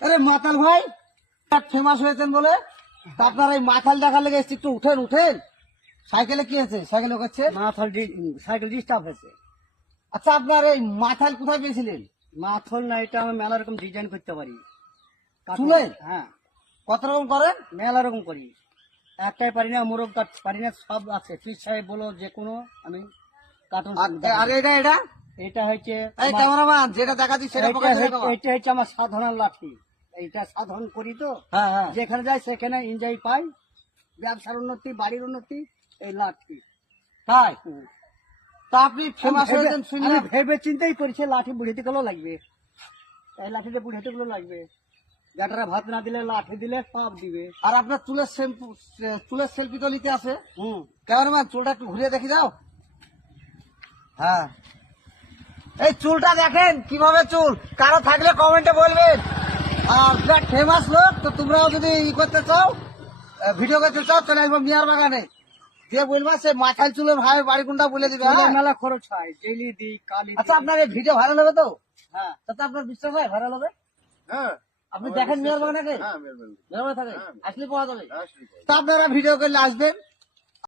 আরে মাতাল ভাই ফেমাস হয়েছেন বলে তা আপনার এই মাথাল দেখার লেগে এসছি, একটু উঠেন উঠেন। সাইকেলে কি আছে? সাইকেলে করছে সাইকেল ডিস্টার্ব হয়েছে। আচ্ছা, আপনার এই মাথাল কোথায় পেয়েছিলেন? মাথল না, এটা আমি মেলা রকম ডিজাইন করতে পারি। চুলে? হ্যাঁ, কত রকম করেন? মেলা রকম করি। একটাই পারি না, মোরগ কাট পারি না, সব আছে। পিস সাহেব বলো যে কোনো, আমি কার্টুন। আর এটা এটা এটা হচ্ছে এই ক্যামেরাম্যান যেটা দেখাচ্ছি সেটা পকেটে রেখো। এটা হচ্ছে আমার সাধারণ লাঠি। এইটা সাধারণ করি তো, হ্যাঁ হ্যাঁ, যেখানে যাই সেখানে এনজয় পাই। ব্যবসার উন্নতি, বাড়ির উন্নতি, এই লাঠি। তাই তা আপনি ফেমাস হয়েছেন শুনলে আমি ভেবে চিন্তাই করেছি লাঠি বুড়িতে গেলেও লাগবে। এই লাঠিতে বুড়িতে গেলেও লাগবে। ব্যাটারা ভাত না দিলে লাঠি দিলে পাপ দিবে। আর আপনার চুলের সেলফি তো নিতে আছে। হুম, ক্যামেরাম্যান চুলটা একটু ঘুরিয়ে দেখি দাও। হ্যাঁ, এই চুলটা দেখেন কিভাবে চুল। কারো থাকলে কমেন্টে বলবেন। আর বিরাট ফেমাস লোক, তো তোমরাও যদি ই করতে চাও, ভিডিও করতে চাও, চলে আসবো মিয়ার বাগানে। যে বলবা সে মাথায় চুলে ভাই বাড়ি কোনটা বলে দিবে। চুলে হ্যাঁ? মেলা খরচ হয়, ডেইলি দিই, কালি আচ্ছা, আপনার এই ভিডিও ভাইরাল হবে তো? হ্যাঁ তাতে আপনার বিশ্বাস হয় ভাইরাল হবে? হ্যাঁ, আপনি দেখেন মিয়ার বাগানে? হ্যাঁ, মেরবেন। মিয়ার বাগানে থাকে, হ্যাঁ। আসলে পাওয়া যাবে। হ্যাঁ, শুরু করো। তা আপনারা ভিডিও করলে আসবেন,